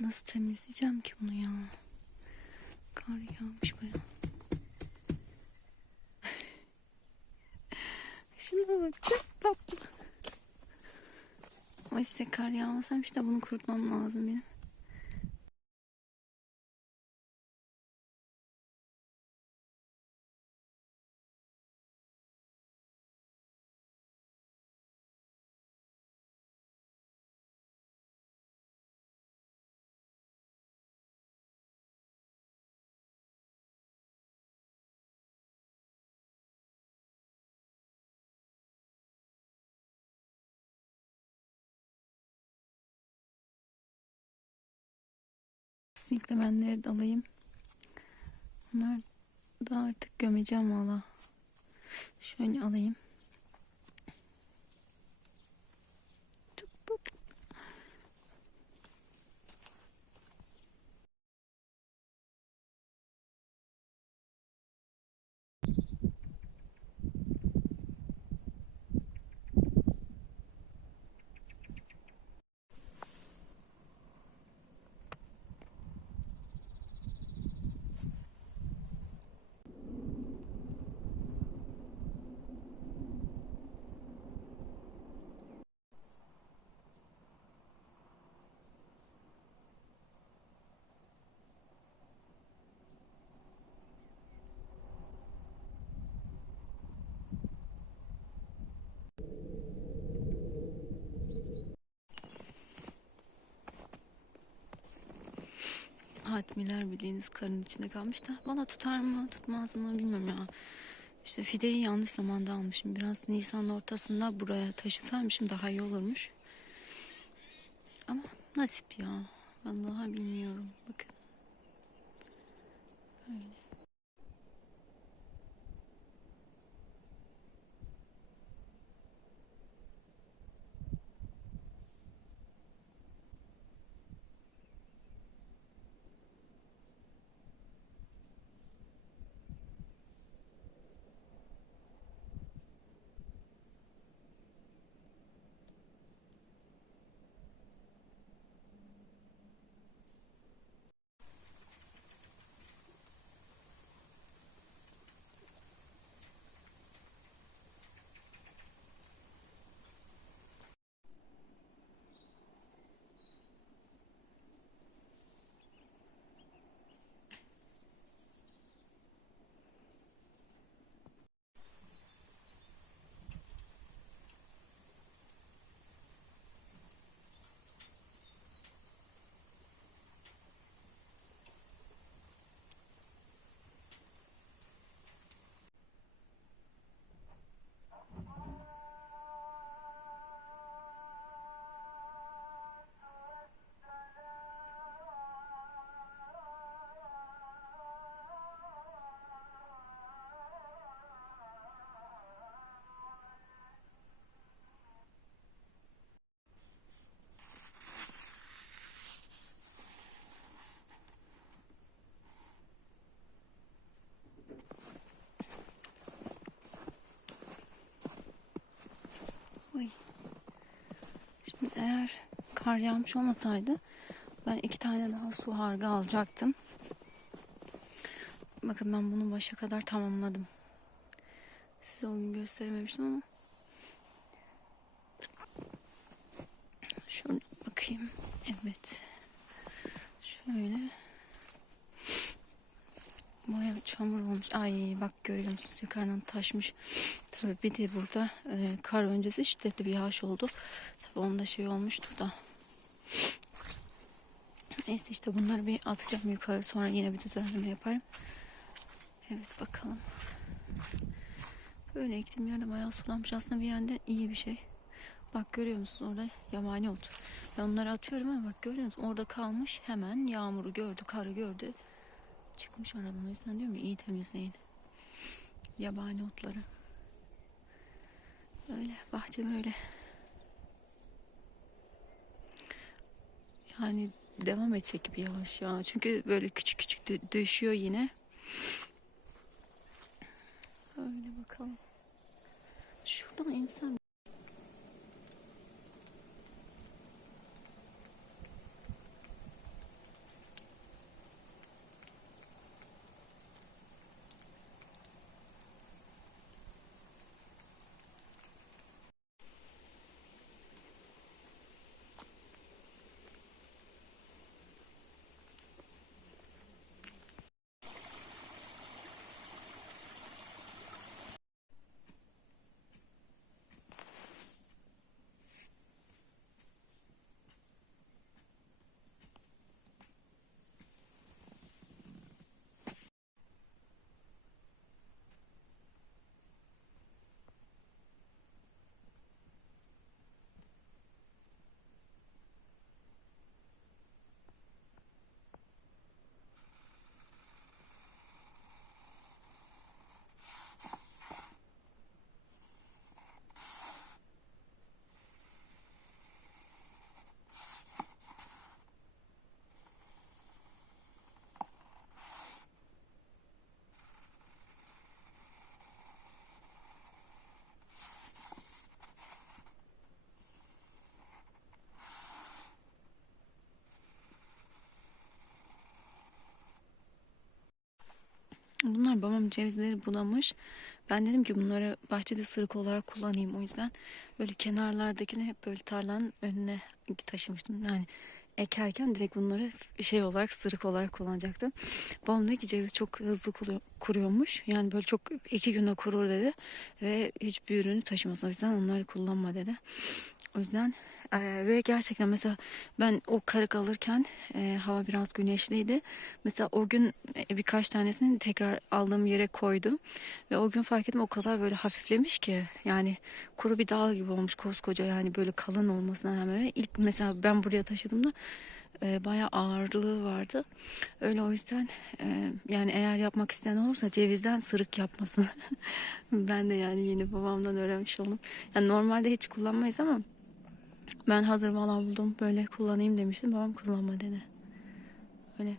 Nasıl temizleyeceğim ki bunu ya? Kar yağmış baya. Şuna bak çok tatlı. İşte kar yağmasaymış da bunu kurutmam lazım benim. Sinklemenleri de alayım. Bunlar da artık gömeceğim valla. Şöyle alayım. Çok tatlı. Hatmiler bildiğiniz karın içinde kalmış da bana tutar mı tutmaz mı bilmiyorum ya. İşte fideyi yanlış zamanda almışım. Biraz Nisan ortasında buraya taşısaymışım daha iyi olurmuş. Ama nasip ya. Vallahi bilmiyorum. Bakın. Böyle. Kar yağmış olmasaydı ben iki tane daha su hargı alacaktım. Bakın ben bunu başa kadar tamamladım. Size o gün gösterememiştim ama. Şöyle bakayım. Evet. Şöyle. Baya çamur olmuş. Ay bak görüyor musunuz yukarıdan taşmış. Tabii bir de burada e, kar öncesi şiddetli bir yağış oldu. Tabii onda şey olmuştur da. Neyse işte bunları bir atacağım yukarı. Sonra yine bir düzenleme yaparım. Evet bakalım. Böyle ektim yerde bayağı sulanmış. Aslında bir yönde iyi bir şey. Bak görüyor musunuz orada yabani ot. Ben onları atıyorum ama bak görüyor musunuz? Orada kalmış hemen yağmuru gördü, karı gördü. Çıkmış aradan. O yüzden diyorum iyi temizleyin. Yabani otları. Böyle bahçe böyle. Yani devam edecek gibi yavaş ya. Çünkü böyle küçük küçük düşüyor yine. Öyle bakalım. Şuradan insan Bunlar babam cevizleri budamış. Ben dedim ki bunları bahçede sırık olarak kullanayım. O yüzden böyle kenarlardakini hep böyle tarlanın önüne taşımıştım. Yani ekerken direkt bunları şey olarak sırık olarak kullanacaktım. Babam dedi ki ceviz çok hızlı kuruyor- kuruyormuş. Yani böyle çok iki günde kurur dedi. Ve hiçbir ürünü taşımaz. O yüzden onları kullanma dedi. O yüzden eee, ve gerçekten mesela ben o karık alırken eee, hava biraz güneşliydi. Mesela o gün e, birkaç tanesini tekrar aldığım yere koydum. Ve o gün fark ettim o kadar böyle hafiflemiş ki. Yani kuru bir dağ gibi olmuş koskoca yani böyle kalın olmasına rağmen. İlk mesela ben buraya taşıdığımda e, bayağı ağırlığı vardı. Öyle o yüzden e, yani eğer yapmak isteyen olursa cevizden sırık yapmasın. ben de yani yeni babamdan öğrenmiş oldum. Yani normalde hiç kullanmayız ama ben hazır valla buldum böyle kullanayım demiştim. Babam kullanma dedi. Öyle.